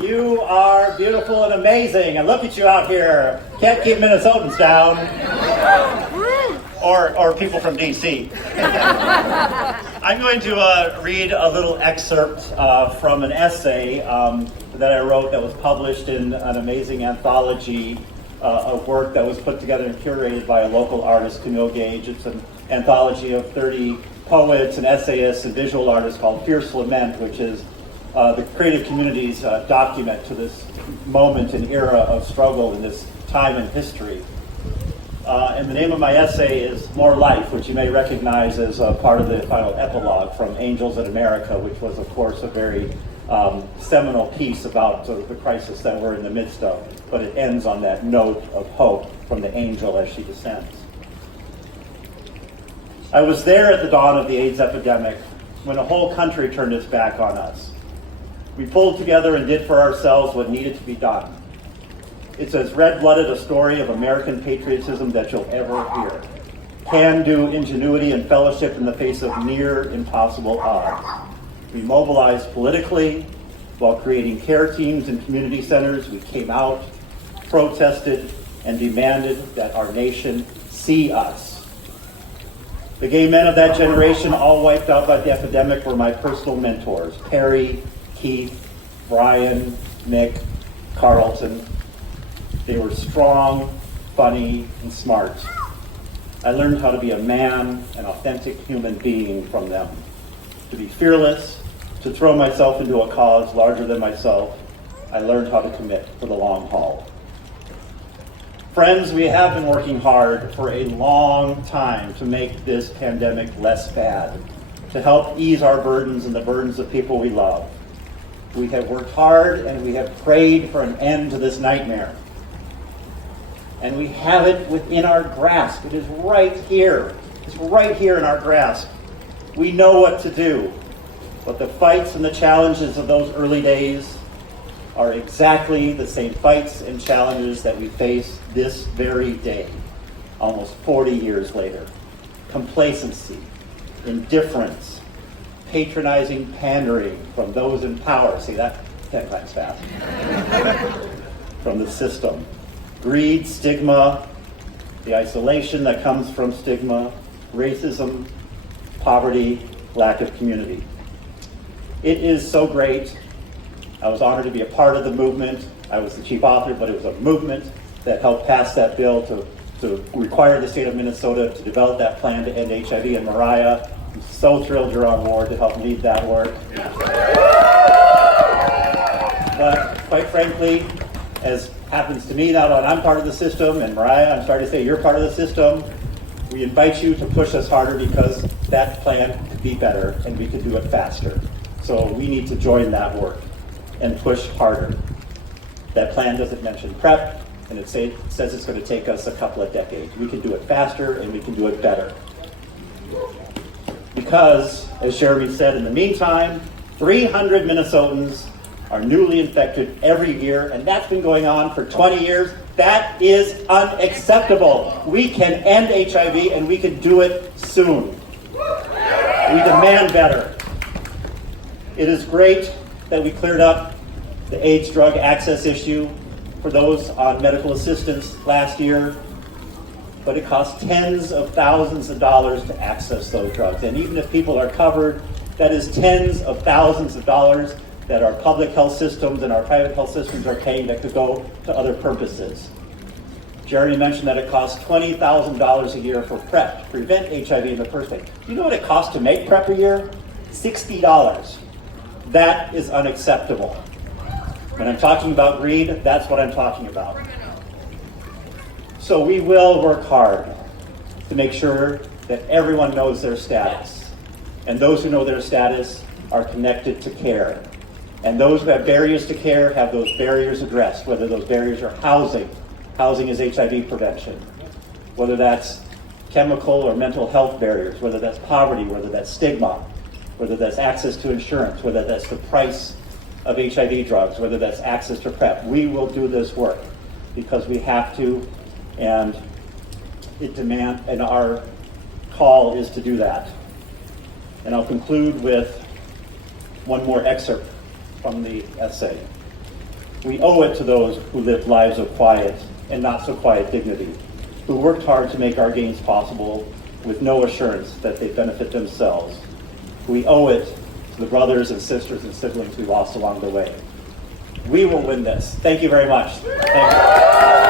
You are beautiful and amazing, and look at you out here. Can't keep Minnesotans down. Or people from DC. I'm going to read a little excerpt from an essay that I wrote that was published in an amazing anthology of work that was put together and curated by a local artist, Camille Gage. It's an anthology of 30 poets and essayists and visual artists called Fierce Lament, which is the creative community's document to this moment and era of struggle in this time in history. And the name of my essay is More Life, which you may recognize as part of the final epilogue from Angels in America, which was, of course, a very seminal piece about the crisis that we're in the midst of. But it ends on that note of hope from the angel as she descends. I was there at the dawn of the AIDS epidemic when a whole country turned its back on us. We pulled together and did for ourselves what needed to be done. It's as red-blooded a story of American patriotism that you'll ever hear. Can-do ingenuity and fellowship in the face of near impossible odds. We mobilized politically while creating care teams and community centers. We came out, protested, and demanded that our nation see us. The gay men of that generation, all wiped out by the epidemic, were my personal mentors. Perry, Keith, Brian, Mick, Carlton. They were strong, funny, and smart. I learned how to be a man, an authentic human being from them. To be fearless, to throw myself into a cause larger than myself. I learned how to commit for the long haul. Friends, we have been working hard for a long time to make this pandemic less bad, to help ease our burdens and the burdens of people we love. We have worked hard and we have prayed for an end to this nightmare. And we have it within our grasp. It is right here. It's right here in our grasp. We know what to do. But the fights and the challenges of those early days are exactly the same fights and challenges that we face this very day, almost 40 years later. Complacency, indifference, patronizing pandering from those in power. See that? 10 times fast. From the system. Greed, stigma, the isolation that comes from stigma, racism, poverty, lack of community. It is so great. I was honored to be a part of the movement. I was the chief author, but it was a movement that helped pass that bill to require the state of Minnesota to develop that plan to end HIV. And Mariah, I'm so thrilled you're on board to help lead that work. But quite frankly, as happens to me now that I'm part of the system, and Mariah, I'm sorry to say you're part of the system, we invite you to push us harder because that plan could be better and we could do it faster. So we need to join that work and push harder. That plan doesn't mention PrEP, and it says it's going to take us a couple of decades. We can do it faster and we can do it better. Because, as Jeremy said, in the meantime, 300 Minnesotans are newly infected every year, and that's been going on for 20 years. That is unacceptable. We can end HIV, and we can do it soon. We demand better. It is great that we cleared up the AIDS drug access issue for those on medical assistance last year, but it costs tens of thousands of dollars to access those drugs. And even if people are covered, that is tens of thousands of dollars that our public health systems and our private health systems are paying that could go to other purposes. Jeremy mentioned that it costs $20,000 a year for PrEP to prevent HIV in the first place. Do you know what it costs to make PrEP a year? $60. That is unacceptable. When I'm talking about greed, that's what I'm talking about. So we will work hard to make sure that everyone knows their status. And those who know their status are connected to care. And those who have barriers to care have those barriers addressed, whether those barriers are housing. Housing is HIV prevention. Whether that's chemical or mental health barriers, whether that's poverty, whether that's stigma, whether that's access to insurance, whether that's the price of HIV drugs, whether that's access to PrEP. We will do this work because we have to, and our call is to do that. And I'll conclude with one more excerpt from the essay. We owe it to those who lived lives of quiet and not so quiet dignity, who worked hard to make our gains possible with no assurance that they benefit themselves. We owe it to the brothers and sisters and siblings we lost along the way. We will win this. Thank you very much. Thank you.